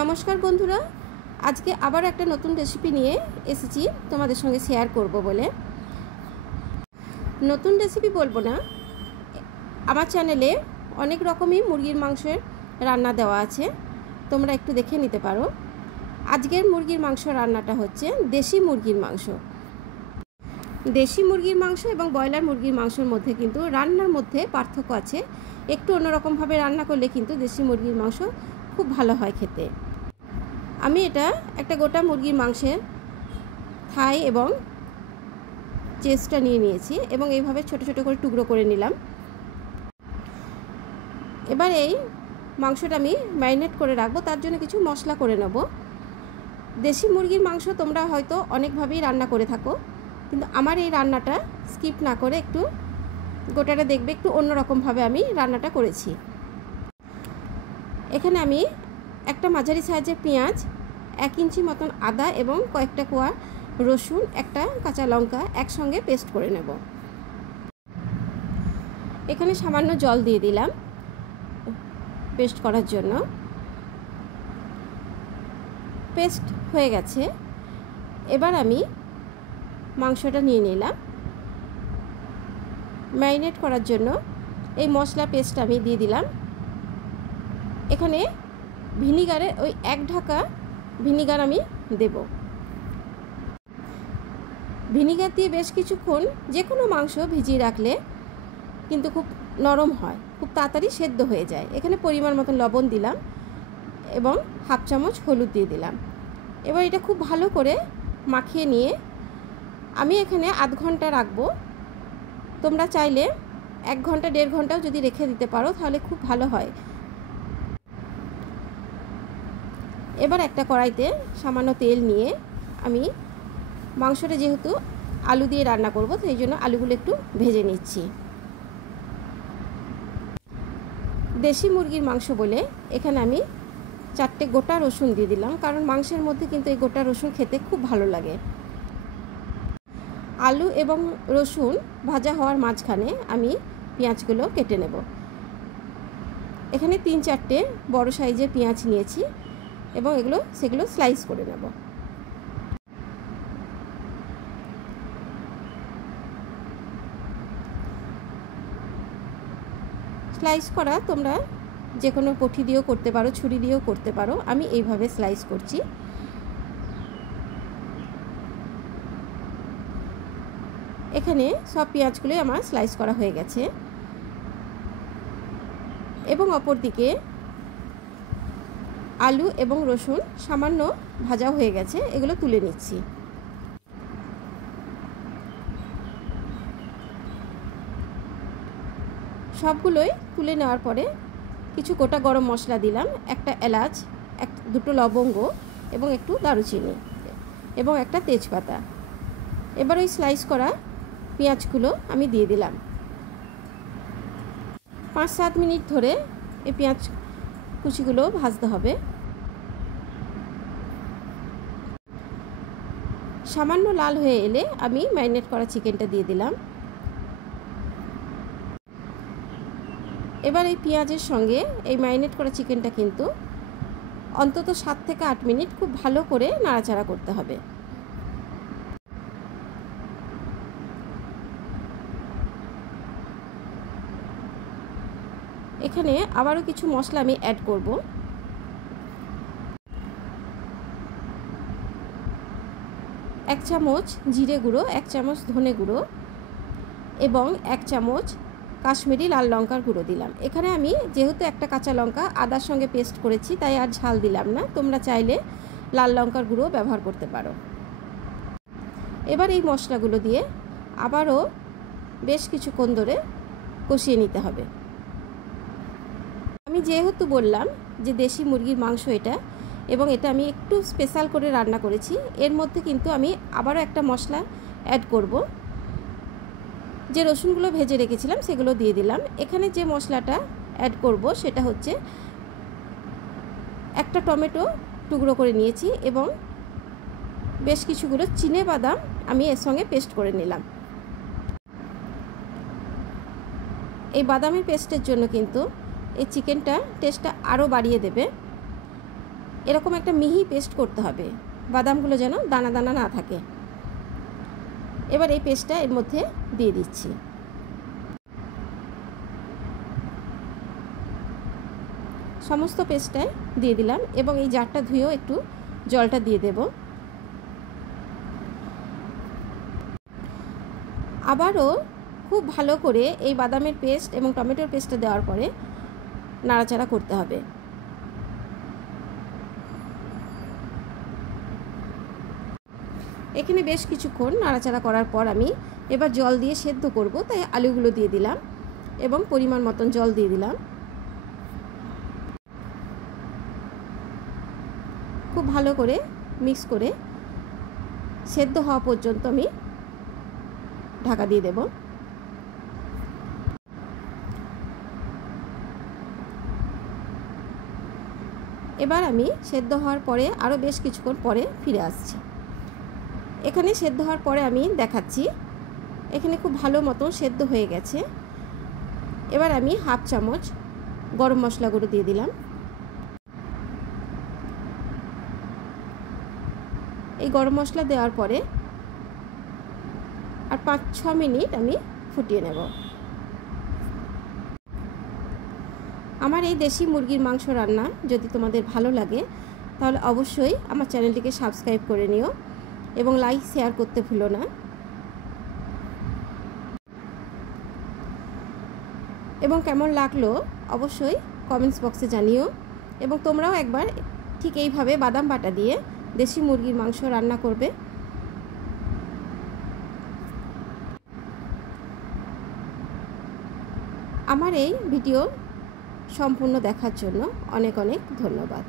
নমস্কার বন্ধুরা, আজকে আবার একটা নতুন রেসিপি নিয়ে এসেছি তোমাদের সঙ্গে শেয়ার করব বলে। নতুন রেসিপি বলবো না, আমার চ্যানেলে অনেক রকমই মুরগির মাংসের রান্না দেওয়া আছে, তোমরা একটু দেখে নিতে পারো। আজকের মুরগির মাংস রান্নাটা হচ্ছে দেশি মুরগির মাংস। দেশি মুরগির মাংস এবং ব্রয়লার মুরগির মাংসের মধ্যে কিন্তু রান্নার মধ্যে পার্থক্য আছে। একটু অন্যরকমভাবে রান্না করলে কিন্তু দেশি মুরগির মাংস খুব ভালো হয় খেতে। আমি এটা একটা গোটা মুরগির মাংসের থাই এবং চেস্টটা নিয়ে নিয়েছি এবং এইভাবে ছোট ছোট করে টুকরো করে নিলাম। এবার এই মাংসটা আমি ম্যারিনেট করে রাখবো, তার জন্য কিছু মশলা করে নেব। দেশি মুরগির মাংস তোমরা হয়তো অনেকভাবেই রান্না করে থাকো, কিন্তু আমার এই রান্নাটা স্কিপ না করে একটু গোটাটা দেখবে একটু অন্যরকমভাবে আমি রান্নাটা করেছি। এখানে আমি একটা মাঝারি সাইজের পেঁয়াজ, 1 ইঞ্চি মতন আদা এবং কয়েকটা কোয়া রসুন, একটা কাঁচা লঙ্কা একসঙ্গে পেস্ট করে নেব। এখানে সামান্য জল দিয়ে দিলাম পেস্ট করার জন্য। পেস্ট হয়ে গেছে। এবার আমি মাংসটা নিয়ে নিলাম ম্যারিনেট করার জন্য। এই মশলা পেস্ট আমি দিয়ে দিলাম। এখানে ভিনিগারের ওই 1 ঢাকা ভিনিগার আমি দেব। ভিনিগার দিয়ে বেশ কিছুক্ষণ যে কোনো মাংস ভিজিয়ে রাখলে কিন্তু খুব নরম হয়, খুব তাড়াতাড়ি সেদ্ধ হয়ে যায়। এখানে পরিমাণ মতন লবণ দিলাম এবং 1/2 চামচ হলুদ দিয়ে দিলাম। এবার এটা খুব ভালো করে মাখিয়ে নিয়ে আমি এখানে আধ ঘন্টা রাখবো। তোমরা চাইলে 1 ঘন্টা 1.5 ঘন্টাও যদি রেখে দিতে পারো তাহলে খুব ভালো হয়। এবার একটা কড়াইতে সামান্য তেল নিয়ে আমি মাংসটা যেহেতু আলু দিয়ে রান্না করব সেই জন্য আলুগুলো একটু ভেজে নিচ্ছি। দেশি মুরগির মাংস বলে এখানে আমি 4টে গোটা রসুন দিয়ে দিলাম, কারণ মাংসের মধ্যে কিন্তু এই গোটা রসুন খেতে খুব ভালো লাগে। আলু এবং রসুন ভাজা হওয়ার মাঝখানে আমি পেঁয়াজগুলো কেটে নেব। এখানে 3-4টে বড় সাইজের পেঁয়াজ নিয়েছি এবং সেগুলো স্লাইস করে নেব। স্লাইস করা তোমরা যে কোনো কঠি দিয়েও করতে পারো, ছুরি দিয়েও করতে পারো। আমি এইভাবে স্লাইস করছি। এখানে সব পেঁয়াজগুলোই আমার স্লাইস করা হয়ে গেছে এবং অপর দিকে আলু এবং রসুন সামান্য ভাজা হয়ে গেছে, এগুলো তুলে নিচ্ছি। সবগুলোই তুলে নেওয়ার পরে কিছু গোটা গরম মশলা দিলাম, একটা এলাচ, 2টো লবঙ্গ এবং একটু দারুচিনি এবং একটা তেজপাতা। এবার ওই স্লাইস করা পেঁয়াজগুলো আমি দিয়ে দিলাম। 5-7 মিনিট ধরে এই পেঁয়াজ কুচিগুলো ভাজতে হবে। সামান্য লাল হয়ে এলে আমি ম্যারিনেট করা চিকেনটা দিয়ে দিলাম। এবার এই পেঁয়াজের সঙ্গে এই ম্যারিনেট করা চিকেনটা কিন্তু অন্তত 7 থেকে 8 মিনিট খুব ভালো করে নাড়াচাড়া করতে হবে। এখানে আবারও কিছু মশলা আমি অ্যাড করব। এক চামচ জিরে গুঁড়ো, 1 চামচ ধনে গুঁড়ো এবং 1 চামচ কাশ্মীরি লাল লঙ্কার গুঁড়ো দিলাম। এখানে আমি যেহেতু একটা কাঁচা লঙ্কা আদার সঙ্গে পেস্ট করেছি তাই আর ঝাল দিলাম না, তোমরা চাইলে লাল লঙ্কার গুঁড়ো ব্যবহার করতে পারো। এবার এই মশলাগুলো দিয়ে আবারও বেশ কিছুক্ষণ ধরে কষিয়ে নিতে হবে। আমি যেহেতু বললাম যে দেশি মুরগির মাংস এটা এবং এটা আমি একটু স্পেশাল করে রান্না করেছি, এর মধ্যে কিন্তু আমি আবারও একটা মশলা অ্যাড করব। যে রসুনগুলো ভেজে রেখেছিলাম সেগুলো দিয়ে দিলাম। এখানে যে মশলাটা অ্যাড করব সেটা হচ্ছে একটা টমেটো টুকরো করে নিয়েছি এবং বেশ কিছুগুলো চিনেবাদাম আমি এর সঙ্গে পেস্ট করে নিলাম। এই বাদামের পেস্টের জন্য কিন্তু এই চিকেনটা টেস্টটা আরও বাড়িয়ে দেবে। এরকম একটা মিহি পেস্ট করতে হবে, বাদামগুলো যেন দানা দানা না থাকে। এবার এই পেস্টটা এর মধ্যে দিয়ে দিচ্ছি। সমস্ত পেস্টটাই দিয়ে দিলাম এবং এই জারটা ধুয়েও একটু জলটা দিয়ে দেব। আবারও খুব ভালো করে এই বাদামের পেস্ট এবং টমেটোর পেস্টটা দেওয়ার পরে নাড়াচাড়া করতে হবে। এখানে বেশ কিছুক্ষণ নাড়াচাড়া করার পর আমি এবার জল দিয়ে সেদ্ধ করব, তাই আলুগুলো দিয়ে দিলাম এবং পরিমাণ মতন জল দিয়ে দিলাম। খুব ভালো করে মিক্স করে সেদ্ধ হওয়া পর্যন্ত আমি ঢাকা দিয়ে দেব। এবার আমি সেদ্ধ হওয়ার পরে আরও বেশ কিছুক্ষণ পরে ফিরে আসছি। এখানে সেদ্ধ হওয়ার পরে আমি দেখাচ্ছি, এখানে খুব ভালো মতো সেদ্ধ হয়ে গেছে। এবার আমি হাফ চামচ গরম মশলা গুঁড়ো দিয়ে দিলাম। এই গরম মশলা দেওয়ার পরে আর 5-6 মিনিট আমি ফুটিয়ে নেব। আমার এই দেশি মুরগির মাংস রান্না যদি তোমাদের ভালো লাগে তাহলে অবশ্যই আমার চ্যানেলটিকে সাবস্ক্রাইব করে নিও এবং লাইক শেয়ার করতে ভুলো না। এবং কেমন লাগলো অবশ্যই কমেন্টস বক্সে জানিও। এবং তোমরাও একবার ঠিক এইভাবে বাদাম বাটা দিয়ে দেশি মুরগির মাংস রান্না করবে। আমার এই ভিডিও সম্পূর্ণ দেখার জন্য অনেক অনেক ধন্যবাদ।